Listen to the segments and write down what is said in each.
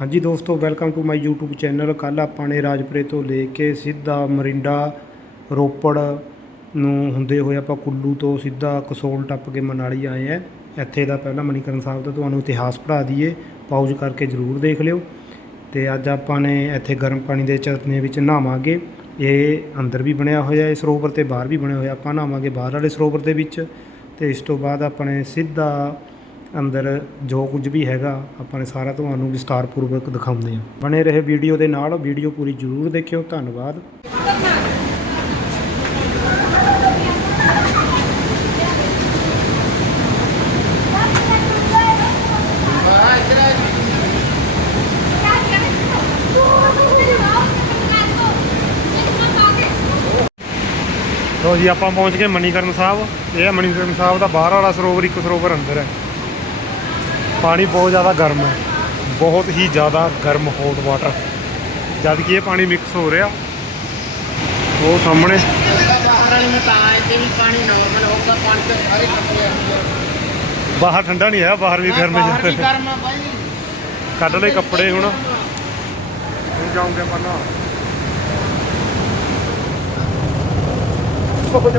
ਹਾਂਜੀ ਦੋਸਤੋ welcome to my YouTube channel ਕੱਲ ਆਪਾਂ ਨੇ ਰਾਜਪੁਰੇ ਤੋਂ ਲੈ ਕੇ ਸਿੱਧਾ ਮਰਿੰਡਾ, ਰੋਪੜ ਨੂੰ ਹੁੰਦੇ ਹੋਏ ਆਪਾਂ ਕੁੱਲੂ ਤੋਂ ਸਿੱਧਾ ਕਸੋਲ ਟੱਪ ਕੇ ਮਨਾਲੀ ਆਏ ਆ ਇੱਥੇ ਦਾ ਪਹਿਲਾਂ ਮਨੀਕਰਨ ਸਾਹਿਬ ਦਾ ਤੁਹਾਨੂੰ ਇਤਿਹਾਸ ਪੜ੍ਹਾ ਦਈਏ। ਪਾਉਜ ਕਰਕੇ ਜ਼ਰੂਰ ਦੇਖ ਲਿਓ। ਤੇ ਅੱਜ ਆਪਾਂ ਨੇ ਇੱਥੇ ਗਰਮ ਪਾਣੀ ਦੇ ਚਰਨੇ ਵਿੱਚ ਨਹਾਵਾਂਗੇ। ਇਹ ਅੰਦਰ ਵੀ ਬਣਿਆ ਹੋਇਆ ਹੈ ਸਰੋਵਰ ਤੇ ਬਾਹਰ ਵੀ ਬਣਿਆ ਹੋਇਆ। ਆਪਾਂ ਨਹਾਵਾਂਗੇ ਬਾਹਰ ਵਾਲੇ ਸਰੋਵਰ ਦੇ ਵਿੱਚ। ਤੇ ਇਸ ਤੋਂ ਬਾਅਦ ਆਪਾਂ ਨੇ ਸਿੱਧਾ ਅੰਦਰ ਜੋ ਕੁਝ ਵੀ ਹੈਗਾ, ਆਪਾਂ ਨੇ ਸਾਰਾ ਤੁਹਾਨੂੰ ਵਿਸਤਾਰਪੂਰਵਕ ਦਿਖਾਉਂਦੇ ਹਾਂ। ਬਣੇ ਰਹੇ ਵੀਡੀਓ ਦੇ ਨਾਲ, ਵੀਡੀਓ ਪੂਰੀ ਜ਼ਰੂਰ ਦੇਖਿਓ। ਧੰਨਵਾਦ। ਲੋ ਜੀ, ਆਪਾਂ ਪਹੁੰਚ ਗਏ ਮਨੀਕਰਨ ਸਾਹਿਬ। ਇਹ ਹੈ ਮਨੀਕਰਨ ਸਾਹਿਬ ਦਾ ਬਾਹਰ ਵਾਲਾ ਸਰੋਵਰ, ਇੱਕ ਸਰੋਵਰ ਅੰਦਰ ਹੈ। ਪਾਣੀ ਬਹੁਤ ਜ਼ਿਆਦਾ ਗਰਮ ਹੈ। ਬਹੁਤ ਹੀ ਜ਼ਿਆਦਾ ਗਰਮ ਹੌਟ ਵਾਟਰ ਜਦ ਕਿ ਇਹ ਪਾਣੀ ਮਿਕਸ ਹੋ ਰਿਹਾ। ਉਹ ਸਾਹਮਣੇ। ਅਸਲਾ ਬਾਹਰ ਵਾਲੇ ਮੈਂ ਤਾਂ ਆਏ ਵੀ ਪਾਣੀ ਨਾਰਮਲ ਹੋਊਗਾ ਪਾਣੀ ਤਾਂ ਸਾਰੇ ਟੱਪੇ ਆ ਬਾਹਰ ਠੰਡਾ ਨਹੀਂ ਹੈ ਬਾਹਰ ਵੀ ਗਰਮ ਹੈ ਕੱਢ ਲੈ ਕੱਪੜੇ ਹੁਣ। ਜਾਉਂਗੇ ਪਤਾ ਕੋਪੜੇ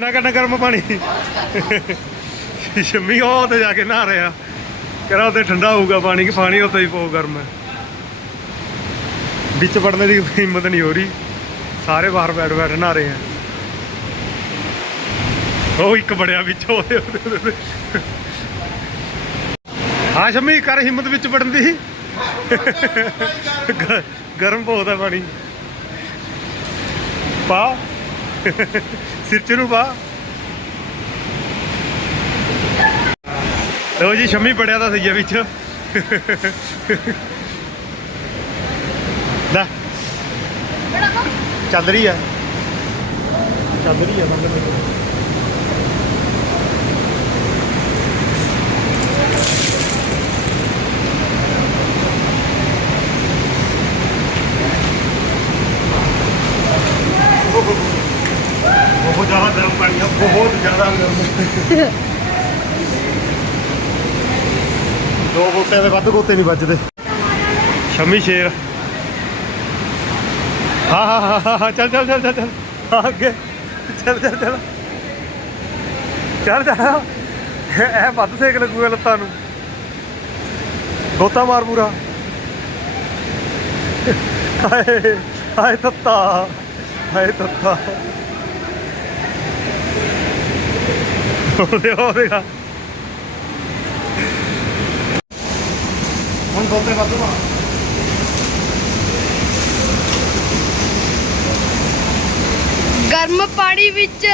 ਨਾ ਕਰਨਾ ਗਰਮ ਪਾਣੀ। ਸ਼ਮੀ ਉਹ ਤੇ ਜਾ ਕੇ ਨਹਾ ਰਿਹਾ। ਕਹਿੰਦਾ ਉੱਥੇ ਠੰਡਾ ਹੋਊਗਾ ਪਾਣੀ, ਕਿ ਪਾਣੀ ਉੱਥੇ ਹੀ ਬਹੁਤ ਗਰਮ। ਵਿੱਚ ਵੜਨੇ ਦੀ ਹਿੰਮਤ ਨਹੀਂ ਹੋ ਰਹੀ। ਸਾਰੇ ਬਾਹਰ ਬੈਠ ਬੈਠ ਨਹਾ ਰਹੇ ਆ। ਉਹ ਇੱਕ ਬੜਿਆ ਵਿੱਚ ਉਹਦੇ ਹਾਂ ਸ਼ਮੀ, ਕਰ ਹਿੰਮਤ ਵਿੱਚ ਵੜਨ ਦੀ। ਗਰਮ ਬਹੁਤ ਹੈ ਪਾਣੀ। ਪਾ। ਸਿਰ ਚ ਨੂੰ ਪਾ। ਲਓ ਜੀ, ਸ਼ਮੀ ਬੜਿਆ ਦਾ ਸਈਆ ਵਿੱਚ। ਲੈ। ਚੱਲ ਰਹੀ ਆ। ਚੱਲ ਰਹੀ ਆ ਮਤਲਬ। ਬਹੁਤ ਜ਼ਿਆਦਾ ਗਰਮ ਪਾਣੀ ਹੈ ਬਹੁਤ ਜ਼ਿਆਦਾ ਗਰਮ। ਦੋ ਗੋਤਿਆਂ ਦੇ ਵੱਧ ਗੋਤੇ ਨਹੀਂ ਵੱਜਦੇ। ਸ਼ਮੀ ਸ਼ੇਰ। ਹਾਂ ਹਾਂ ਹਾਂ, ਹਾਂ ਚੱਲ ਚੱਲ ਚੱਲ ਚੱਲ ਅੱਗੇ। ਚੱਲ ਚੱਲ ਚੱਲ। ਚੱਲ ਚੱਲ। ਇਹ ਵੱਧ ਸੇਕ ਲੱਗੂਗਾ ਲੱਤਾਂ ਨੂੰ। ਗੋਤਾ ਮਾਰ ਪੂਰਾ। ਹਾਏ ਹਾਏ ਤੱਤਾ। ਹਾਏ ਤੱਤਾ। ਉਹਦੇ ਉਹਦੇਗਾ ਹੁਣ ਬੋਲਦੇ ਵਾਦੂਗਾ ਗਰਮ ਪਾਣੀ ਵਿੱਚ।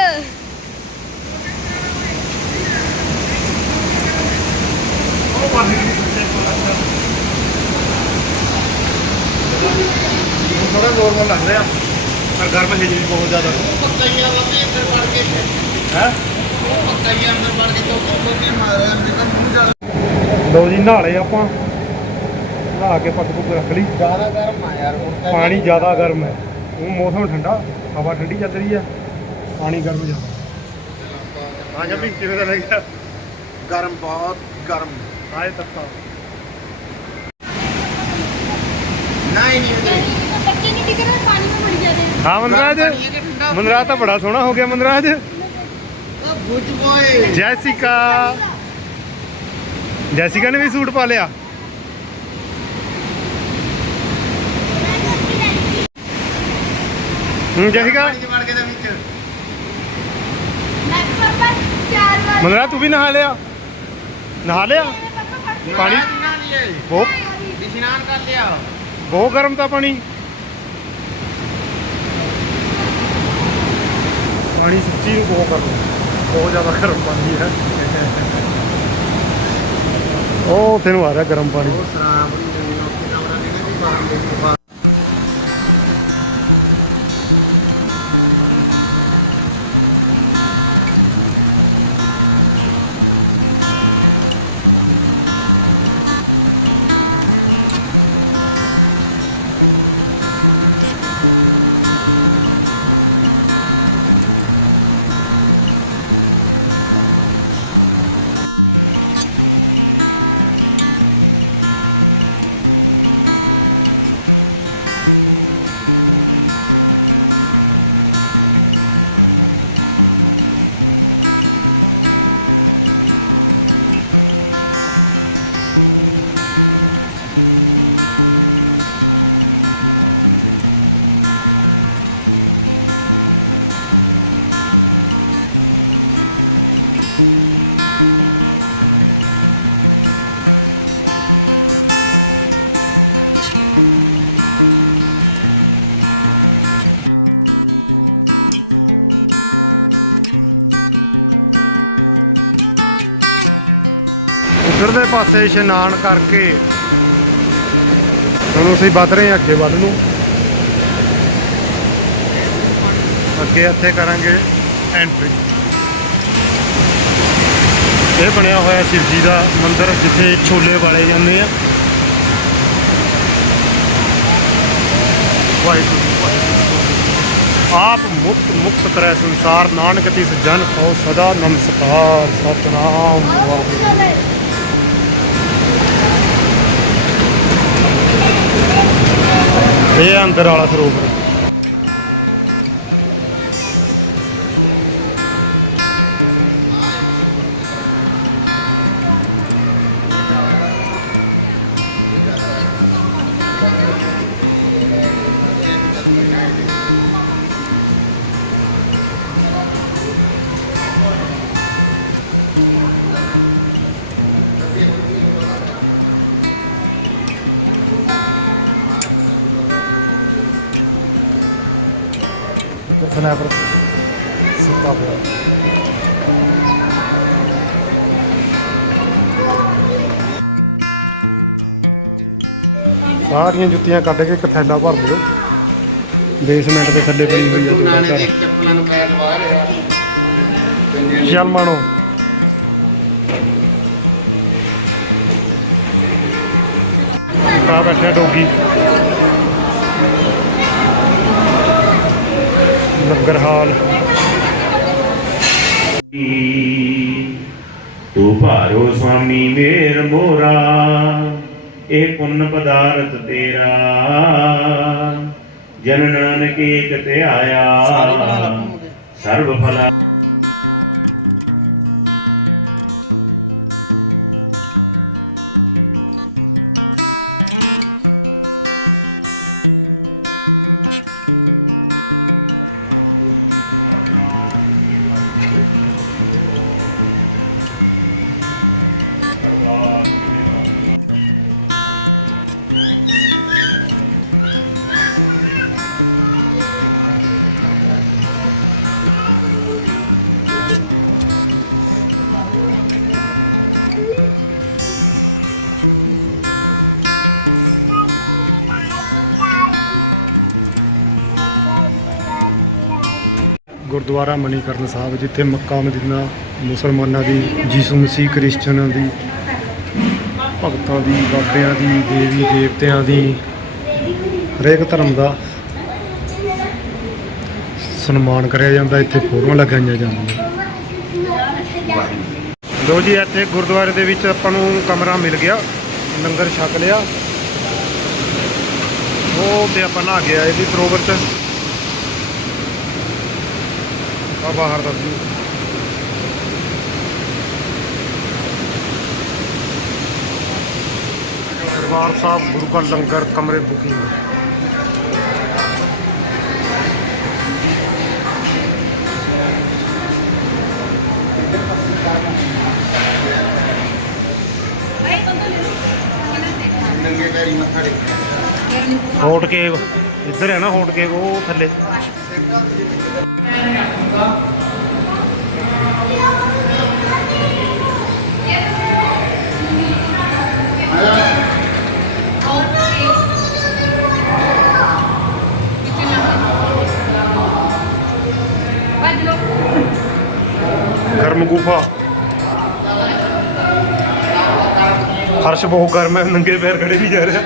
ਥੋੜਾ ਨੋਰਮਲ ਲੱਗ ਰਿਹਾ। ਗਰਮ ਹੀ ਜਿਹੜੀ ਬਹੁਤ ਜ਼ਿਆਦਾ। ਪੱਕਾ ਹੀ ਆ ਬਾਬੇ ਇੱਧਰ ਪੜ ਕੇ। ਹੈ? ਲੋ ਜੀ ਨਾਲੇ ਆਪਾਂ। ਨਹਾ ਕੇ ਪੱਕ ਪੁੱਕ ਰੱਖ ਲਈ। ਜ਼ਿਆਦਾ ਗਰਮ ਆ ਯਾਰ ਹੁਣ ਪਾਣੀ ਜ਼ਿਆਦਾ ਗਰਮ ਹੈ। ਉਹ ਮੌਸਮ ਠੰਡਾ ਹਵਾ ਠੰਡੀ ਚੱਲ ਰਹੀ ਆ ਪਾਣੀ ਗਰਮ ਜ਼ਿਆਦਾ। ਆ ਵੀ ਕਿਵੇਂ ਦਾ ਲੱਗਿਆ ਗਰਮ ਬਹੁਤ ਗਰਮ। ਆਏ ਤੱਤਾ। ਨਹੀਂ ਨਹੀਂ ਪਾਣੀ ਵਿੱਚ ਵੜ ਜਾ ਹਾਂ ਮਨਰਾਜ। ਮਨਰਾਜ ਤਾਂ ਬੜਾ ਸੋਹਣਾ ਹੋ ਗਿਆ ਮਨਰਾਜ। ਜੈਸਿਕਾ। ਜੈਸਿਕਾ ਨੇ ਵੀ ਸੂਟ ਪਾ ਲਿਆ। ਹੂੰ ਜੈਸਿਕਾ। ਮੰਦਰਾ ਤੂੰ ਵੀ ਨਹਾ ਲਿਆ। ਨਹਾ ਲਿਆ? ਪਾਣੀ? ਬਹੁਤ ਇਸ਼ਨਾਨ ਕਰ ਲਿਆ। ਬਹੁਤ ਗਰਮ ਤਾਂ ਪਾਣੀ। ਪਾਣੀ ਸੱਚੀ ਉਹ ਬਹੁਤ ਗਰਮ। ਬਹੁਤ ਜ਼ਿਆਦਾ ਗਰਮ ਪਾਣੀ ਹੈ ਉਹ ਤੈਨੂੰ ਆਦਾ ਗਰਮ ਪਾਣੀ। ਬਹੁਤ ਸਰਾਂ ਬਣੀ ਹੋਈ ਆ ਉੱਥੇ ਕਮਰਾ ਨਹੀਂ ਨਾ ਕਿ ਬਾਹਰ ਲੋਕ ਬਾਹਰ। ਪਾਸੇ ਇਸ਼ਨਾਨ ਕਰਕੇ ਹੁਣ ਅਸੀਂ ਵੱਧ ਰਹੇ ਹਾਂ ਅੱਗੇ ਵੱਲ ਨੂੰ। ਅੱਗੇ ਇੱਥੇ ਕਰਾਂਗੇ ਐਂਟਰੀ ਇਹ ਬਣਿਆ ਹੋਇਆ ਸ਼ਿਵ ਜੀ ਦਾ ਮੰਦਿਰ, ਜਿੱਥੇ ਛੋਲੇ ਵਾਲੇ ਜਾਂਦੇ ਆ। ਵਾਹਿਗੁਰੂ ਆਪ ਮੁਕਤ ਮੁਕਤ ਕਰੇ ਸੰਸਾਰ, ਨਾਨਕ ਦੀ ਜਨ ਕੋ ਸਦਾ ਨਮਸਕਾਰ, ਸਤਨਾਮ। ਵਾਹਿਗੁਰੂ ਇਹ ਅੰਦਰ ਵਾਲਾ ਸਰੂਪ ਸਾਰੀਆਂ ਜੁੱਤੀਆਂ ਕੱਢ ਕੇ ਇੱਕ ਥੈਲਾ ਭਰ ਦਿਓ। ਬੇਸਮੈਂਟ ਦੇ ਥੱਲੇ ਪਈ ਹੋਈ ਨਾਲੇ ਦੇ ਚੱਪਲਾਂ ਨੂੰ ਪੈਰ ਬਾਹਰ ਜੰਮਣੋ। ਆ ਬੈਠੇ ਡੋਗੀ। ਲੰਗਰ ਹਾਲ। ਤੂੰ ਭਾਰੋ ਸੁਆਮੀ ਮੇਰ ਮੋਰਾ। ਇਹ ਪੁੰਨ ਪਦਾਰਥ ਤੇਰਾ। ਜਨ ਨਾਨਕ ਏਕ ਤੇ ਆਇਆ। ਸਰਬ ਫਲਾ ਗੁਰਦੁਆਰਾ ਮਨੀਕਰਨ ਸਾਹਿਬ, ਜਿੱਥੇ ਮੱਕਾ ਮਦੀਨਾ ਮੁਸਲਮਾਨਾਂ ਦੀ ਯੀਸ਼ੂ ਮਸੀਹ ਕ੍ਰਿਸਚਨਾਂ ਦੀ, ਭਗਤਾਂ ਦੀ, ਬਾਬਿਆਂ ਦੀ, ਦੇਵੀ ਦੇਵਤਿਆਂ ਦੀ ਹਰੇਕ ਧਰਮ ਦਾ ਸਨਮਾਨ ਕਰਿਆ ਜਾਂਦਾ, ਇੱਥੇ ਫੋਟੋਆਂ ਲਗਾਈਆਂ ਜਾਂਦੀਆਂ। ਲੋ ਜੀ, ਇੱਥੇ ਗੁਰਦੁਆਰੇ ਦੇ ਵਿੱਚ ਆਪਾਂ ਨੂੰ ਕਮਰਾ ਮਿਲ ਗਿਆ, ਲੰਗਰ ਛਕ ਲਿਆ। ਉਹ ਤੇ ਆਪਾਂ ਨਹਾ ਗਿਆ ਇਹਦੀ ਸਰੋਵਰ ਚ। ਆ ਬਾਹਰ ਦਾ view। ਦਰਬਾਰ ਸਾਹਿਬ ਗੁਰੂ ਕਾ ਲੰਗਰ ਕਮਰੇ ਬੁਕਿੰਗ ਨੰਗੇ ਪੈਰੀ ਮੱਥਾ ਟੇਕਣਾ ਹੋਟ ਕੇਵ ਇੱਧਰ ਹੈ ਨਾ ਹੋਟ ਕੇਵ ਉਹ ਥੱਲੇ ਗਰਮ ਗੁਫਾ ਫਰਸ਼ ਬਹੁਤ ਗਰਮ ਹੈ ਨੰਗੇ ਪੈਰ ਖੜੇ ਨਹੀਂ ਜਾ ਰਿਹਾ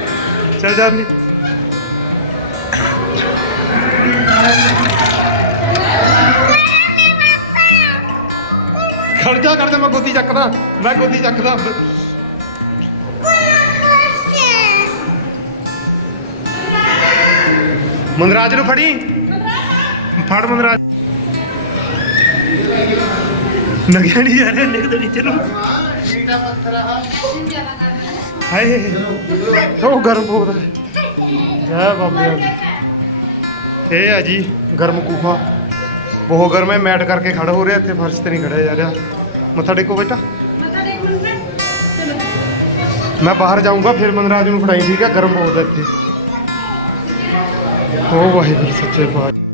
ਚੱਲ ਜਾ ਮੈਂ ਕੁੱਤੀ ਚੱਕਦਾ, ਮੈਂ ਕੁੱਤੀ ਚੱਕਦਾ। ਮੰਦਰਾਜ ਨੂੰ ਫੜੀ। ਫੜ ਮੰਦਰਾਜ ਨਗਿਆ ਨਹੀਂ ਜਾ ਰਿਹਾ ਨਿਕਲ ਨੀਚੇ ਨੂੰ। ਹਾਏ, ਉਹ ਗਰਮ ਬਹੁਤ ਹੈ ਕਿਆ ਬਾਬਾ ਇਹ ਆ ਜੀ, ਗਰਮ ਗੁਫਾ ਬਹੁਤ ਗਰਮ ਹੈ ਮੈਟ ਕਰਕੇ ਖੜਾ ਹੋ ਰਿਹਾ ਇੱਥੇ ਫਰਸ਼ ਤੇ ਨਹੀਂ ਖੜਿਆ ਜਾ ਰਿਹਾ। ਮੱਥਾ ਟੇਕੋ ਬੇਟਾ। ਮੈਂ ਬਾਹਰ ਜਾਊਂਗਾ ਫਿਰ ਮਨਰਾਜ ਨੂੰ ਫੜਾਈ ਠੀਕ ਹੈ? ਗਰਮ ਹੈ ਇੱਥੇ। ਉਹ ਵਾਹਿਗੁਰੂ ਸੱਚੇ ਪਾਤਸ਼ਾਹ।